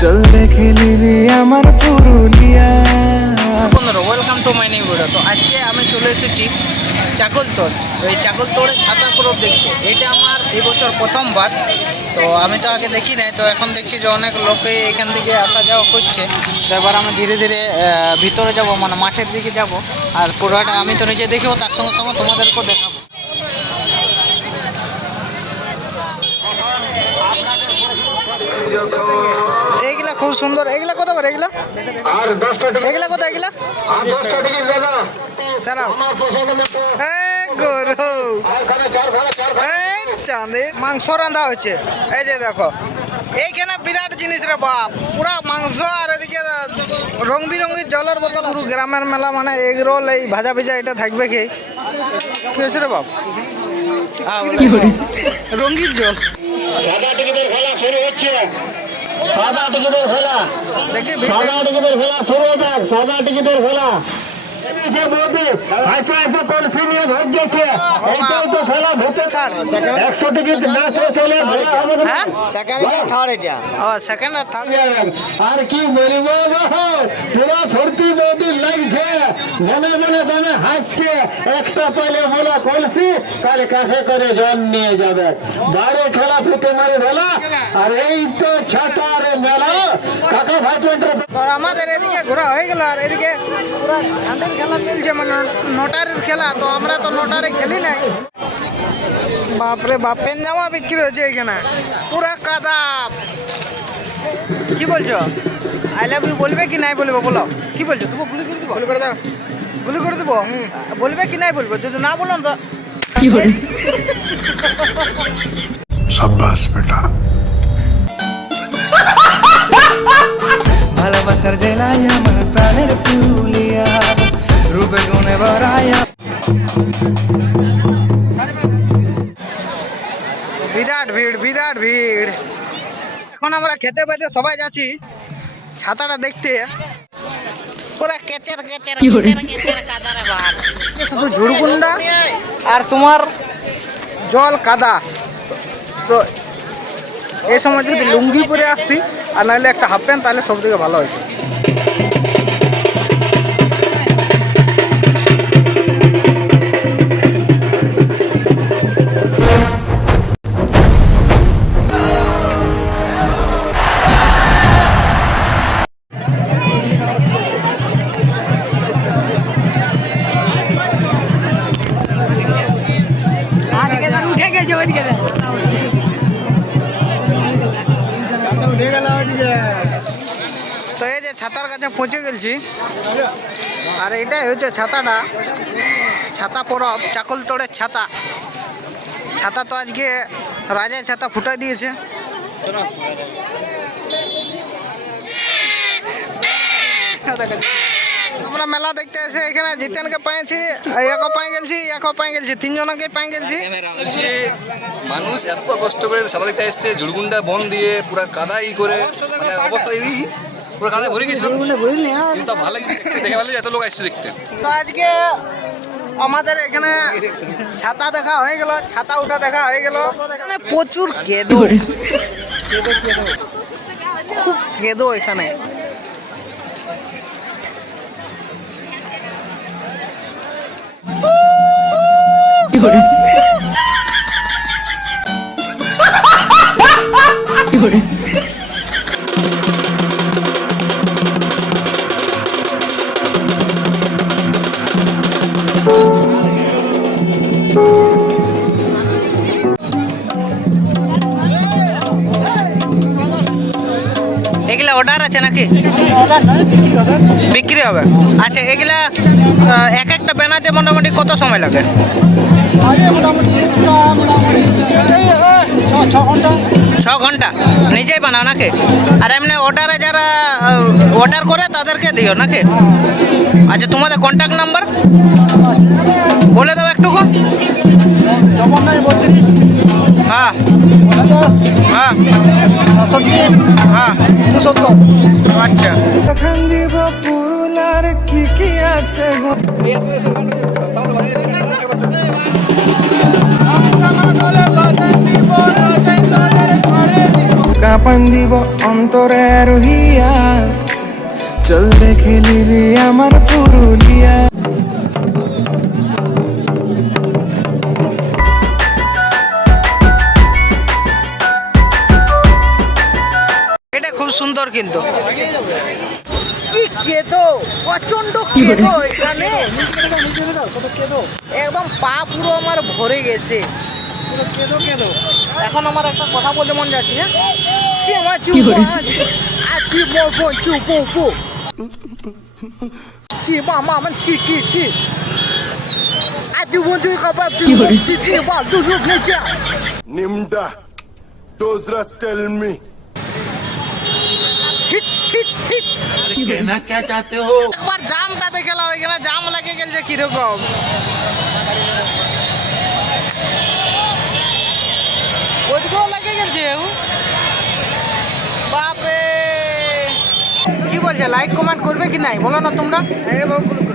চল দেখে নিবি আমার পুরুলিয়া। বন্ধুরা welcome to my new video তো আজকে আমি চলে এসেছি চাকলতোড়। এই চাকলতোড়ের ছাতা ক্রপ দেখতে। এটা আমার এই বছর প্রথমবার। তো আমি তো আগে দেখি নাই তো এখন দেখছি যে অনেক লোকে এখান থেকে আসা যাওয়া করছে। তো এবার আমি ধীরে ধীরে আহ, ভিতরে যাব মানে মাঠের দিকে যাব। আর পুরোটা আমি তো নিজে দেখব তার সঙ্গে সঙ্গে তোমাদেরকেও দেখাবো। এইগুলা খুব সুন্দর। এইগুলা কত করে এইগুলা আর দশটা টিকিট। এগুলা কত আর টিকিট দাদা। চালাও আমার পছন্দ মতো। এই গরু। আর এখানে চার ভাড়া চার ভাড়া। এই চাঁদে মাংস রান্ধা হচ্ছে এই যে দেখো। এইখানে বিরাট জিনিস রে বাপ। পুরা মাংস আর এদিকে রং বিরঙ্গি জলের বোতল পুরো গ্রামের মেলা মানে এগ রোল এই ভাজা ভিজা এটা থাকবে কি কি হয়েছে রে বাপ? রঙ্গির জল। শুরু হচ্ছে। সাদা টিকিটের খেলা। সাদা টিকিটের খেলা শুরু হচ্ছে। সাদা টিকিটের খেলা। একশো টিকিট না চলে হ্যাঁ? আর থার্ড আর কি বলব? পুরা ফুর্তি মনে মনে মনে হাসছে, একটা পাইলে বলা কলসি, তাহলে কাছে করে জল নিয়ে যাবে। বারে খেলা ফুটে মারে ভেলা আর এই তো ছাতার মেলা। কাকা ভাই আমাদের এদিকে ঘোরা হয়ে গেল, আর এদিকে খেলা চলছে মানে নটারের খেলা, তো আমরা তো নটারে খেলি নাই। বাপরে বাপ পেন জামা বিক্রি হচ্ছে এখানে। পুরা কাদা কি বলছো? আই লাভ ইউ বলবে কি নাই বলবে, বলো। কি বলছো? তুমি গুলি করে দেবো? গুলি করে দাও। গুলি করে দেবো? বলবে কি নাই বলব? যদি না বললাম তো সাব্বাস বেটা। ভালোবাসার জেলায় আমার প্রাণের পুরুলিয়া রূপে গুণে ভরায়া। বিরাট ভিড় বিরাট ভিড়। এখন আমরা খেতে পেতে সবাই যাচ্ছি। ছাতাটা দেখতে। পুরা কেচের কেচের কেচের কেচের কাদারে বাপ শুধু ঝুড়কুন্ডা আর তোমার জল কাদা। তো এই সময় যদি লুঙ্গি পরে আসতি আর নাহলে একটা হাফ প্যান্ট তাহলে সব থেকে ভালো হয়েছে তো এই যে ছাতার কাছে পৌঁছে গেছি আর এটাই হচ্ছে ছাতাটা। ছাতা পরব চাকল তোড়ের ছাতা। ছাতা তো আজকে রাজায় ছাতা ফুটাই দিয়েছে। আমরা মেলা দেখতে এসে এখানে জিতেনকে পেয়েছি একে পাই গেলছি একে পাই গেছি তিনজনকে পাই যে মানুষ এত কষ্ট করে সাদা দেখতে এসছে ঝুড়গুন্ডা বন দিয়ে পুরা কাদা ই করে অবস্থা পুরো কাদা ভরে গেছিল কিন্তু ভালো লাগছে দেখে ভালো এত লোক আসছে দেখতে। তো আজকে আমাদের এখানে ছাতা দেখা হয়ে গেল ছাতা উঠা দেখা হয়ে গেল। এখানে প্রচুর কেদো। খুব কেদো এখানে। এগুলা অর্ডার আছে নাকি? বিক্রি হবে? আচ্ছা এগুলা এক একটা বানাতে মোটামুটি কত সময় লাগে? ছ ঘণ্টা। নিজেই বানাও নাকি? আর এমনি অর্ডারে যারা অর্ডার করে তাদেরকে দিও নাকি? আচ্ছা তোমাদের কন্ট্যাক্ট নাম্বার বলে দাও একটুকু। হ্যাঁ। হ্যাঁ। হ্যাঁ। আচ্ছা। দিব পুরুলার কি কি আছে গো? কাপ পান দিব চল দেখে নিবি আমার পুরুলিয়া। সুন্দর কিন্তু। কি কেদো? প্রচণ্ড কেদো এখানে। একদম পা পুরো আমার ভরে গেছে। কেদো কেদো এখন আমার একটা কথা বলতে মন যাচ্ছে হ্যাঁ? সে আমার চুপ আছি বলব চুপ বলব সে মামা আমার কি কি কি আজ বন্ধু খাবার তুই তুই বল? তুই হিচ একবার জামটা দেখে নাও এখানে জাম লাগে গেছে কীরকম? ওইদিকেও লাগে গেছে বাপরে। কি বলছে লাইক কমেন্ট করবে কি নাই? বলো না তোমরা। করব